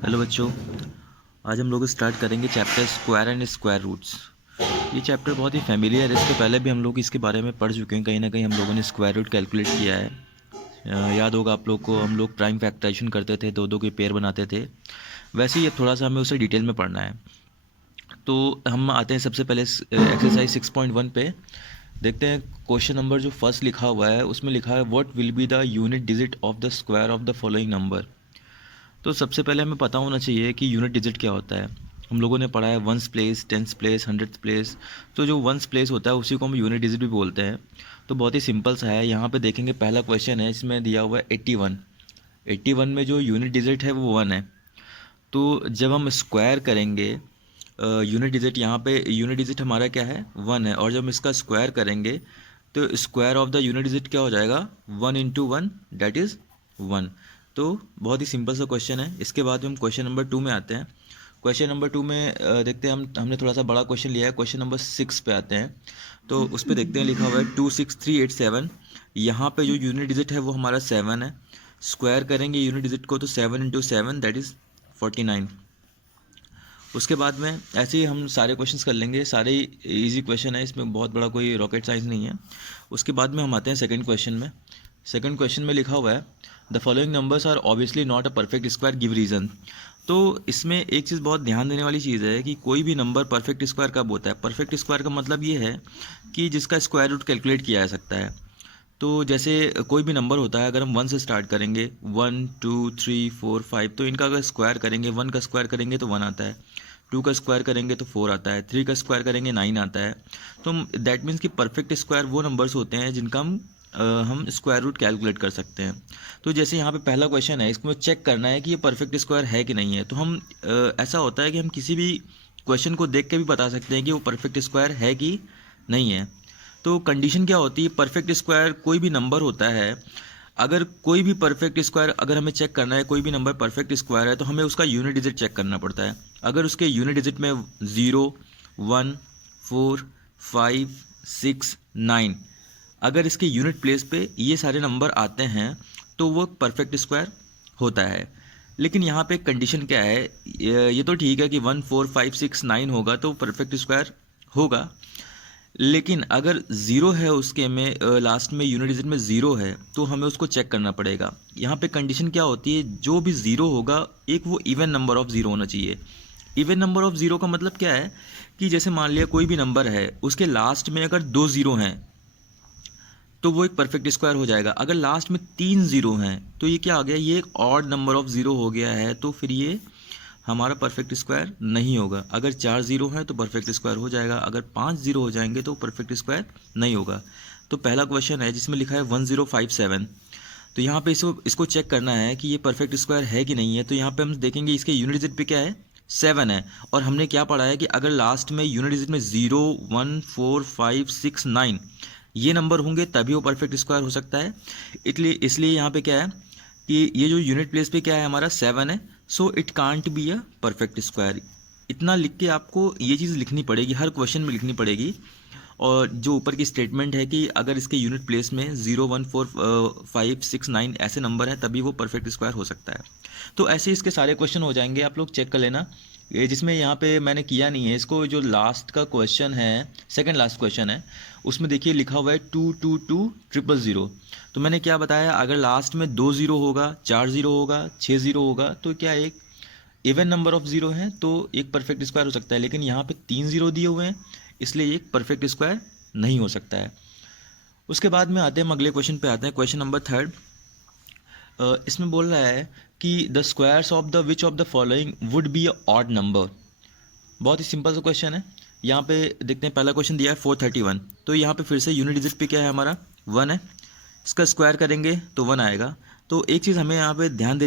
Hello बच्चों, आज हम लोग स्टार्ट करेंगे chapter square and square roots. ये चैप्टर बहुत ही फेमिलियर है। इसके पहले भी हम लोग इसके बारे में पढ़ चुके हैं। कहीं ना कहीं हम लोगों ने स्क्वायर रूट कैलकुलेट किया है। याद होगा आप लोग को, हम लोग प्राइम फैक्टराइजेशन करते थे, दो दो के पेयर बनाते थे। वैसे ही ये थोड़ा सा हमें उसे डिटेल में पढ़ना है। तो हम आते हैं सबसे पहले एक्सरसाइज 6.1 पे। देखते हैं क्वेश्चन नंबर जो फर्स्ट लिखा हुआ है उसमें लिखा है what will be the unit digit of the square of the following number. तो सबसे पहले हमें पता होना चाहिए कि यूनिट डिजिट क्या होता है। हम लोगों ने पढ़ा है ones place, tens place, hundred place. तो जो वंस प्लेस होता है उसी को हम यूनिट डिजिट भी बोलते हैं। तो बहुत ही सिंपल सा है। यहाँ पे देखेंगे पहला क्वेश्चन है, इसमें दिया हुआ है 81। 81 में जो यूनिट डिजिट है वो 1 है। तो जब हम स्क्वायर करेंगे यूनिट डिजिट, यहाँ पे यूनिट डिजिट हमारा क्या है, 1 है। और जब हम इसका स्क्वायर करेंगे तो square of the unit digit क्या हो जाएगा, 1 इंटू 1 डेट इज़ 1। तो बहुत ही सिंपल सा क्वेश्चन है। इसके बाद हम क्वेश्चन नंबर 2 में आते हैं। क्वेश्चन नंबर 2 में देखते हैं, हमने थोड़ा सा बड़ा क्वेश्चन लिया है। क्वेश्चन नंबर 6 पे आते हैं। तो उस पर देखते हैं, लिखा हुआ है 26387। यहाँ पे जो यूनिट डिजिट है वो हमारा 7 है। स्क्वायर करेंगे यूनिट डिजिट को तो 7 इंटू 7 दैट इज़ 49। उसके बाद में ऐसे ही हम सारे क्वेश्चंस कर लेंगे। सारे इजी क्वेश्चन है, इसमें बहुत बड़ा कोई रॉकेट साइंस नहीं है। उसके बाद में हम आते हैं सेकंड क्वेश्चन में। सेकंड क्वेश्चन में लिखा हुआ है the following numbers are obviously not a perfect square, give reason. तो इसमें एक चीज़ बहुत ध्यान देने वाली चीज़ है कि कोई भी नंबर परफेक्ट स्क्वायर कब होता है। परफेक्ट स्क्वायर का मतलब ये है कि जिसका स्क्वायर रूट कैलकुलेट किया जा सकता है। तो जैसे कोई भी नंबर होता है, अगर हम 1 से स्टार्ट करेंगे, 1 2 3 4 5, तो इनका अगर स्क्वायर करेंगे, 1 का स्क्वायर करेंगे तो 1 आता है, 2 का स्क्वायर करेंगे तो 4 आता है, 3 का स्क्वायर करेंगे 9 आता है। तो दैट मीन्स कि परफेक्ट स्क्वायर वो नंबर्स होते हैं जिनका हम स्क्वायर रूट कैलकुलेट कर सकते हैं। तो जैसे यहाँ पे पहला क्वेश्चन है, इसको चेक करना है कि ये परफेक्ट स्क्वायर है कि नहीं है। तो हम ऐसा होता है कि हम किसी भी क्वेश्चन को देख के भी बता सकते हैं कि वो परफेक्ट स्क्वायर है कि नहीं है। तो कंडीशन क्या होती है, परफेक्ट स्क्वायर कोई भी नंबर होता है। अगर कोई भी परफेक्ट स्क्वायर, अगर हमें चेक करना है कोई भी नंबर परफेक्ट स्क्वायर है, तो हमें उसका यूनिट डिजिट चेक करना पड़ता है। अगर उसके यूनिट डिजिट में 0 1 4 5 6 9, अगर इसके यूनिट प्लेस पे ये सारे नंबर आते हैं तो वो परफेक्ट स्क्वायर होता है। लेकिन यहाँ पे कंडीशन क्या है, ये तो ठीक है कि 1 4 5 6 9 होगा तो परफेक्ट स्क्वायर होगा। लेकिन अगर ज़ीरो है उसके में, लास्ट में यूनिट डिजिट में ज़ीरो है, तो हमें उसको चेक करना पड़ेगा। यहाँ पे कंडीशन क्या होती है, जो भी ज़ीरो होगा एक वो इवन नंबर ऑफ ज़ीरो होना चाहिए। इवन नंबर ऑफ ज़ीरो का मतलब क्या है कि जैसे मान लिया कोई भी नंबर है, उसके लास्ट में अगर 2 ज़ीरो हैं तो वो एक परफेक्ट स्क्वायर हो जाएगा। अगर लास्ट में 3 ज़ीरो हैं तो ये क्या आ गया, ये एक ऑड नंबर ऑफ ज़ीरो हो गया है, तो फिर ये हमारा परफेक्ट स्क्वायर नहीं होगा। अगर 4 ज़ीरो है तो परफेक्ट स्क्वायर हो जाएगा, अगर 5 ज़ीरो हो जाएंगे तो परफेक्ट स्क्वायर नहीं होगा। तो पहला क्वेश्चन है जिसमें लिखा है 1057। तो यहाँ पे इसको चेक करना है कि ये परफेक्ट स्क्वायर है कि नहीं है। तो यहाँ पे हम देखेंगे इसके यूनिट डिजिट पे क्या है, 7 है। और हमने क्या पढ़ा है कि अगर लास्ट में यूनिट डिजिट में 0 1 4 5 6 9 ये नंबर होंगे तभी वो परफेक्ट स्क्वायर हो सकता है। इसलिए यहाँ पे क्या है कि ये जो यूनिट प्लेस पे क्या है हमारा 7 है, so it can't be a perfect square. इतना लिख के आपको ये चीज़ लिखनी पड़ेगी, हर क्वेश्चन में लिखनी पड़ेगी। और जो ऊपर की स्टेटमेंट है कि अगर इसके यूनिट प्लेस में 0 1 4 5 6 9 ऐसे नंबर हैं तभी वो परफेक्ट स्क्वायर हो सकता है। तो ऐसे इसके सारे क्वेश्चन हो जाएंगे, आप लोग चेक कर लेना। ये जिसमें यहाँ पे मैंने किया नहीं है इसको, जो लास्ट का क्वेश्चन है, सेकंड लास्ट क्वेश्चन है, उसमें देखिए लिखा हुआ है 222000। तो मैंने क्या बताया, अगर लास्ट में 2 ज़ीरो होगा, 4 ज़ीरो होगा, 6 ज़ीरो होगा, तो क्या एक इवन नंबर ऑफ ज़ीरो है तो एक परफेक्ट स्क्वायर हो सकता है। लेकिन यहाँ पे 3 ज़ीरो दिए हुए हैं, इसलिए एक परफेक्ट स्क्वायर नहीं हो सकता है। उसके बाद में आते हैं, हम अगले क्वेश्चन पे आते हैं, क्वेश्चन नंबर 3। इसमें बोल रहा है कि the squares of the which of the following would be a odd number. बहुत ही सिंपल सा क्वेश्चन है। यहाँ पे देखते हैं, पहला क्वेश्चन दिया है 431। तो यहाँ पे फिर से यूनिट डिजिट पे क्या है हमारा, 1 है। इसका स्क्वायर करेंगे तो 1 आएगा। तो एक चीज़ हमें यहाँ पे ध्यान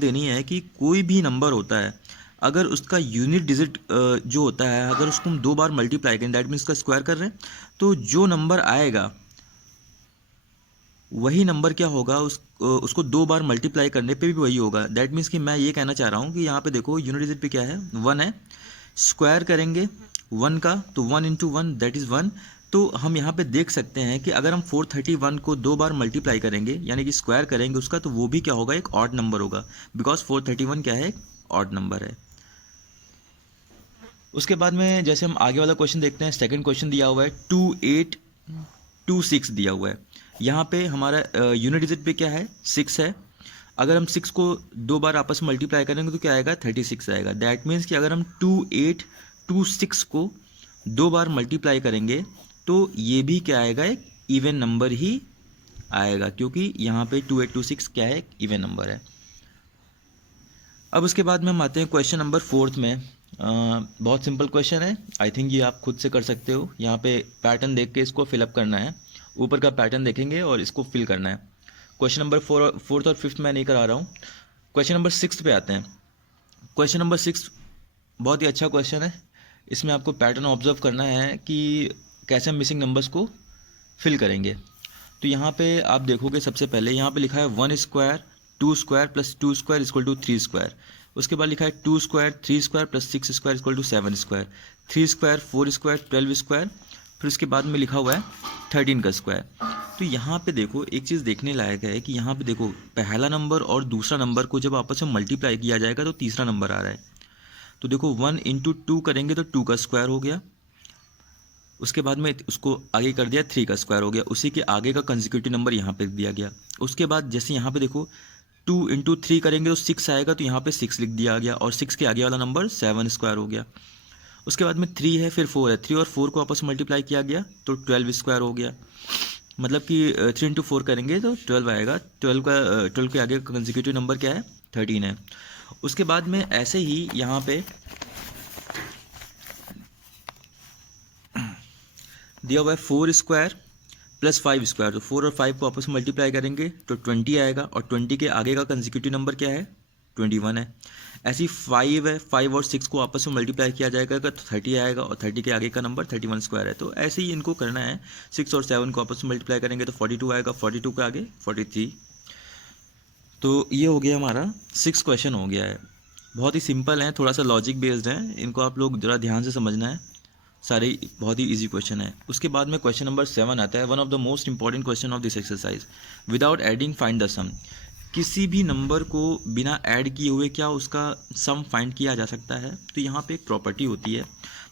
देनी है कि कोई भी नंबर होता है, अगर उसका यूनिट डिजिट जो होता है, अगर उसको हम 2 बार मल्टीप्लाई करें, दैट मीन्स उसका स्क्वायर कर रहे हैं, तो जो नंबर आएगा वही नंबर क्या होगा, उसको 2 बार मल्टीप्लाई करने पे भी वही होगा। दैट मीन्स कि मैं ये कहना चाह रहा हूँ कि यहाँ पे देखो यूनिट डिजिट पे क्या है, 1 है। स्क्वायर करेंगे 1 का तो 1 इंटू 1 दैट इज़ 1। तो हम यहाँ पे देख सकते हैं कि अगर हम 431 को 2 बार मल्टीप्लाई करेंगे यानी कि स्क्वायर करेंगे उसका, तो वो भी क्या होगा, एक ऑड नंबर होगा, बिकॉज 431 क्या है, एक ऑड नंबर है। उसके बाद में जैसे हम आगे वाला क्वेश्चन देखते हैं, सेकंड क्वेश्चन दिया हुआ है 2826 दिया हुआ है। यहाँ पे हमारा यूनिट डिजिट पे क्या है, 6 है। अगर हम 6 को 2 बार आपस में मल्टीप्लाई करेंगे तो क्या आएगा, 36 आएगा। दैट मीन्स कि अगर हम 2826 को 2 बार मल्टीप्लाई करेंगे तो ये भी क्या आएगा, एक इवन नंबर ही आएगा, क्योंकि यहाँ पे 2826 क्या है, एक इवन नंबर है। अब उसके बाद में हम आते हैं क्वेश्चन नंबर 4 में। बहुत सिंपल क्वेश्चन है, आई थिंक ये आप खुद से कर सकते हो। यहाँ पे पैटर्न देख के इसको फिलअप करना है, ऊपर का पैटर्न देखेंगे और इसको फिल करना है। क्वेश्चन नंबर 4 और 5 मैं नहीं करा रहा हूँ। क्वेश्चन नंबर 6 पे आते हैं। क्वेश्चन नंबर 6 बहुत ही अच्छा क्वेश्चन है। इसमें आपको पैटर्न ऑब्जर्व करना है कि कैसे हम मिसिंग नंबर्स को फिल करेंगे। तो यहाँ पे आप देखोगे, सबसे पहले यहाँ पे लिखा है 1 square 2 square plus 2 square equal to 3 square. उसके बाद लिखा है 2 square 3 square plus 6 square equal to 7 square, 3 square 4 square 12 square, फिर उसके बाद में लिखा हुआ है 13 का स्क्वायर। तो यहाँ पे देखो, एक चीज़ देखने लायक है कि यहाँ पे देखो, पहला नंबर और दूसरा नंबर को जब आपस में मल्टीप्लाई किया जाएगा तो तीसरा नंबर आ रहा है। तो देखो 1 इंटू 2 करेंगे तो 2 का स्क्वायर हो गया। उसके बाद में उसको आगे कर दिया, 3 का स्क्वायर हो गया। उसी के आगे का कंसेक्यूटिव नंबर यहाँ पे दिया गया। उसके बाद जैसे यहाँ पे देखो 2 इंटू 3 करेंगे तो 6 आएगा, तो यहाँ पे 6 लिख दिया गया, और 6 के आगे वाला नंबर 7 स्क्वायर हो गया। उसके बाद में 3 है, फिर 4 है, 3 और 4 को आपस में मल्टीप्लाई किया गया तो 12 स्क्वायर हो गया। मतलब कि 3 इंटू 4 करेंगे तो 12 आएगा। 12 के आगे का कंसेक्यूटिव नंबर क्या है, 13 है। उसके बाद में ऐसे ही यहाँ पे दिया हुआ है 4 स्क्वायर प्लस 5 स्क्वायर। तो 4 और 5 को आपस में मल्टीप्लाई करेंगे तो 20 आएगा, और 20 के आगे का कंसेक्यूटिव नंबर क्या है, 21 है। ऐसी 5 है, 5 और 6 को आपस में मल्टीप्लाई किया जाएगा तो 30 आएगा, और 30 के आगे का नंबर 31 स्क्वायर है। तो ऐसे ही इनको करना है। 6 और 7 को आपस में मल्टीप्लाई करेंगे तो 42 आएगा, 42 के आगे 43। तो ये हो गया हमारा 6 क्वेश्चन हो गया है। बहुत ही सिंपल है, थोड़ा सा लॉजिक बेस्ड है, इनको आप लोग ज़रा ध्यान से समझना है। सारे बहुत ही इजी क्वेश्चन है। उसके बाद में क्वेश्चन नंबर 7 आता है, one of the most important question of this exercise. Without adding find the sum. किसी भी नंबर को बिना ऐड किए हुए क्या उसका सम फाइंड किया जा सकता है। तो यहाँ पे एक प्रॉपर्टी होती है।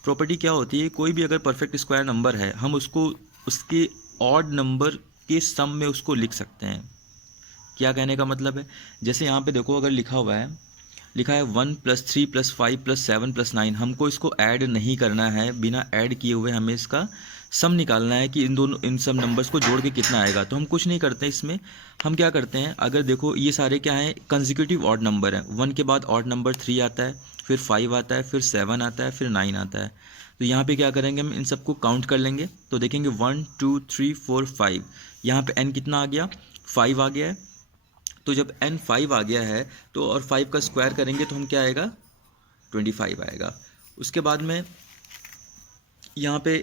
प्रॉपर्टी क्या होती है, कोई भी अगर परफेक्ट स्क्वायर नंबर है, हम उसको उसके ऑड नंबर के सम में उसको लिख सकते हैं। क्या कहने का मतलब है, जैसे यहाँ पे देखो, अगर लिखा है 1 + 3 + 5 + 7 + 9, हमको इसको ऐड नहीं करना है। बिना ऐड किए हुए हमें इसका सम निकालना है कि इन सब नंबर्स को जोड़ के कितना आएगा। तो हम कुछ नहीं करते इसमें, हम क्या करते हैं, अगर देखो ये सारे क्या हैं, कंसेक्यूटिव ऑड नंबर हैं। 1 के बाद ऑड नंबर 3 आता है, फिर 5 आता है, फिर 7 आता है, फिर 9 आता है। तो यहाँ पे क्या करेंगे, हम इन सबको काउंट कर लेंगे। तो देखेंगे 1 2 3 4 5, यहाँ पे n कितना आ गया, 5 आ गया है। तो जब n 5 आ गया है तो और 5 का स्क्वायर करेंगे तो हम क्या आएगा, 25 आएगा। उसके बाद में यहाँ पे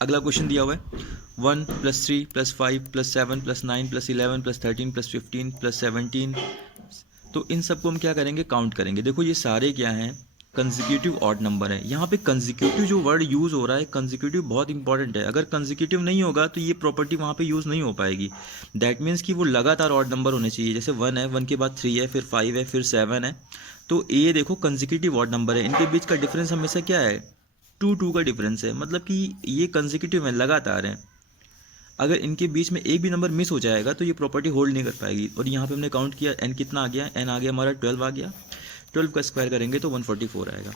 अगला क्वेश्चन दिया हुआ है 1 + 3 + 5 + 7 + 9 + 11 + 13 + 15 + 17। तो इन सबको हम क्या करेंगे, काउंट करेंगे। देखो ये सारे क्या हैं, कंसेक्यूटिव ऑड नंबर है। यहाँ पे कंसेक्यूटिव जो वर्ड यूज़ हो रहा है, कंसेक्यूटिव बहुत इंपॉर्टेंट है। अगर कंसेक्यूटिव नहीं होगा तो ये प्रॉपर्टी वहाँ पे यूज़ नहीं हो पाएगी। दैट मीन्स कि वो लगातार ऑड नंबर होने चाहिए। जैसे 1 है, 1 के बाद 3 है, फिर 5 है, फिर 7 है। तो ये देखो कंसेक्यूटिव ऑड नंबर है, इनके बीच का डिफरेंस हमेशा क्या है, 2 का डिफरेंस है। मतलब कि ये कंसेक्यूटिव है, लगातार है। अगर इनके बीच में एक भी नंबर मिस हो जाएगा तो ये प्रॉपर्टी होल्ड नहीं कर पाएगी। और यहाँ पे हमने काउंट किया, n कितना आ गया, n आ गया हमारा 12 आ गया। 12 का स्क्वायर करेंगे तो 144 आएगा।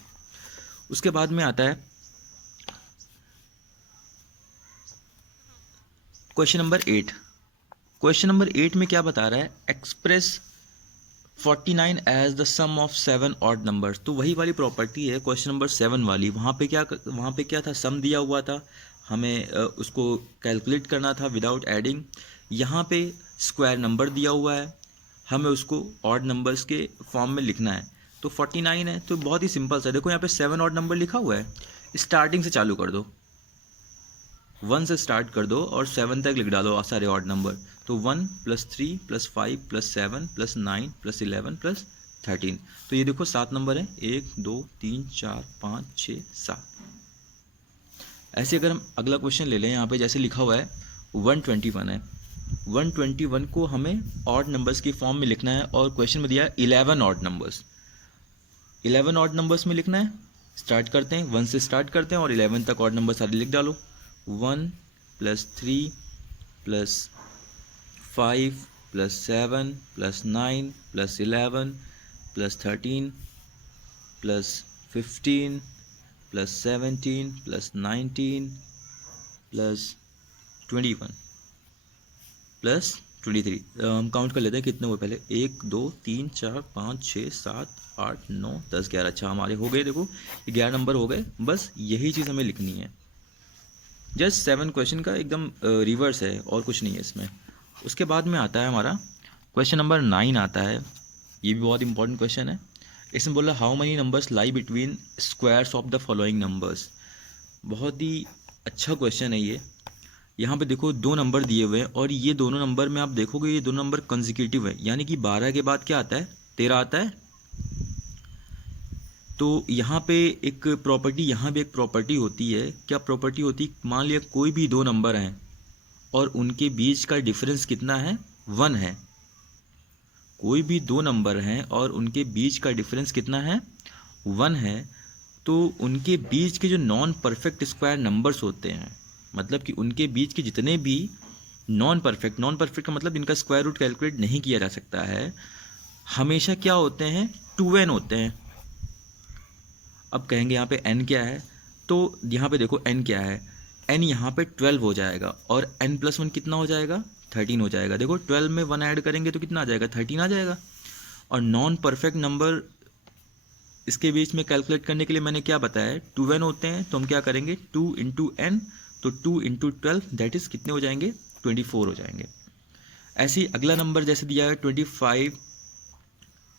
उसके बाद में आता है क्वेश्चन नंबर 8। क्वेश्चन नंबर 8 में क्या बता रहा है, express 49 as the sum of 7 odd numbers. तो वही वाली प्रॉपर्टी है क्वेश्चन नंबर 7 वाली। वहाँ पे क्या था, सम दिया हुआ था, हमें उसको कैलकुलेट करना था विदाउट एडिंग। यहाँ पे स्क्वायर नंबर दिया हुआ है, हमें उसको ऑड नंबर्स के फॉर्म में लिखना है। तो 49 है, तो बहुत ही सिंपल सा। देखो यहाँ पे 7 ऑड नंबर लिखा हुआ है, स्टार्टिंग से चालू कर दो, 1 से स्टार्ट कर दो और 7 तक लिख डालो सारे ऑड नंबर। तो 1 + 3 + 5 + 7 + 9 + 11 + 13। तो ये देखो 7 नंबर है, 1 2 3 4 5 6 7। ऐसे अगर हम अगला क्वेश्चन ले लें, यहाँ पे जैसे लिखा हुआ है 121 है, 121 को हमें ऑड नंबर्स की फॉर्म में लिखना है और क्वेश्चन में दिया है 11 ऑड नंबर्स, 11 ऑड नंबर्स में लिखना है। स्टार्ट करते हैं, 1 से स्टार्ट करते हैं और 11 तक ऑड नंबर सारे लिख डालो। 1 + 3 + 5 + 7 + 9 + 11 + 13 + 15 + 17 + 19 + 21 + 23। हम काउंट कर लेते हैं कितने हुए पहले, 1 2 3 4 5 6 7 8 9 10 11। अच्छा हमारे हो गए, देखो 11 नंबर हो गए। बस यही चीज़ हमें लिखनी है। जस्ट 7 क्वेश्चन का एकदम रिवर्स है और कुछ नहीं है इसमें। उसके बाद में आता है हमारा क्वेश्चन नंबर 9 आता है। ये भी बहुत इंपॉर्टेंट क्वेश्चन है। इसमें बोला how many numbers lie between squares of the following numbers. बहुत ही अच्छा क्वेश्चन है ये। यहाँ पे देखो 2 नंबर दिए हुए हैं और ये दोनों नंबर में आप देखोगे ये दोनों नंबर कंसेक्यूटिव है, यानी कि 12 के बाद क्या आता है, 13 आता है। तो यहाँ पे एक प्रॉपर्टी, यहाँ भी एक प्रॉपर्टी होती है। क्या प्रॉपर्टी होती, मान लिया कोई भी 2 नंबर हैं और उनके बीच का डिफरेंस कितना है, 1 है। कोई भी 2 नंबर हैं और उनके बीच का डिफरेंस कितना है, 1 है। तो उनके बीच के जो नॉन परफेक्ट स्क्वायर नंबर्स होते हैं, मतलब कि उनके बीच के जितने भी नॉन परफेक्ट का मतलब इनका स्क्वायर रूट कैलकुलेट नहीं किया जा सकता है, हमेशा क्या होते हैं, 2n होते हैं। अब कहेंगे यहाँ पे n क्या है, तो यहाँ पे देखो n क्या है, n यहाँ पे 12 हो जाएगा और n + 1 कितना हो जाएगा, 13 हो जाएगा। देखो 12 में 1 ऐड करेंगे तो कितना आ जाएगा, 13 आ जाएगा। और नॉन परफेक्ट नंबर इसके बीच में कैलकुलेट करने के लिए मैंने क्या बताया, 2n होते हैं। तो हम क्या करेंगे, 2 × n, तो 2 × 12 दैट इज़ कितने हो जाएंगे, 24 हो जाएंगे। ऐसे ही अगला नंबर जैसे दिया है 25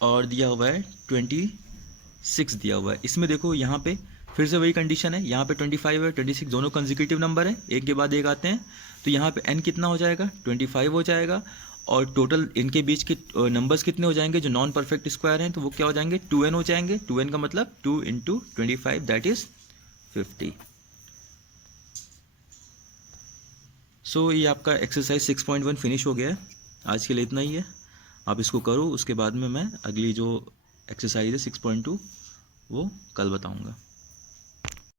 और दिया हुआ है 26 दिया हुआ है। इसमें देखो यहाँ पे फिर से वही कंडीशन है, यहाँ पे 25 है 26 दोनों कंसेक्यूटिव नंबर है, एक के बाद एक आते हैं। तो यहाँ पे n कितना हो जाएगा, 25 हो जाएगा। और टोटल इनके बीच के नंबर्स कितने हो जाएंगे जो नॉन परफेक्ट स्क्वायर हैं, तो वो क्या हो जाएंगे, 2n हो जाएंगे। 2n का मतलब 2 × 25 दैट इज़ 50। सो ये आपका एक्सरसाइज 6.1 फिनिश हो गया है। आज के लिए इतना ही है, आप इसको करो। उसके बाद में मैं अगली जो एक्सरसाइज है 6.2 वो कल बताऊंगा।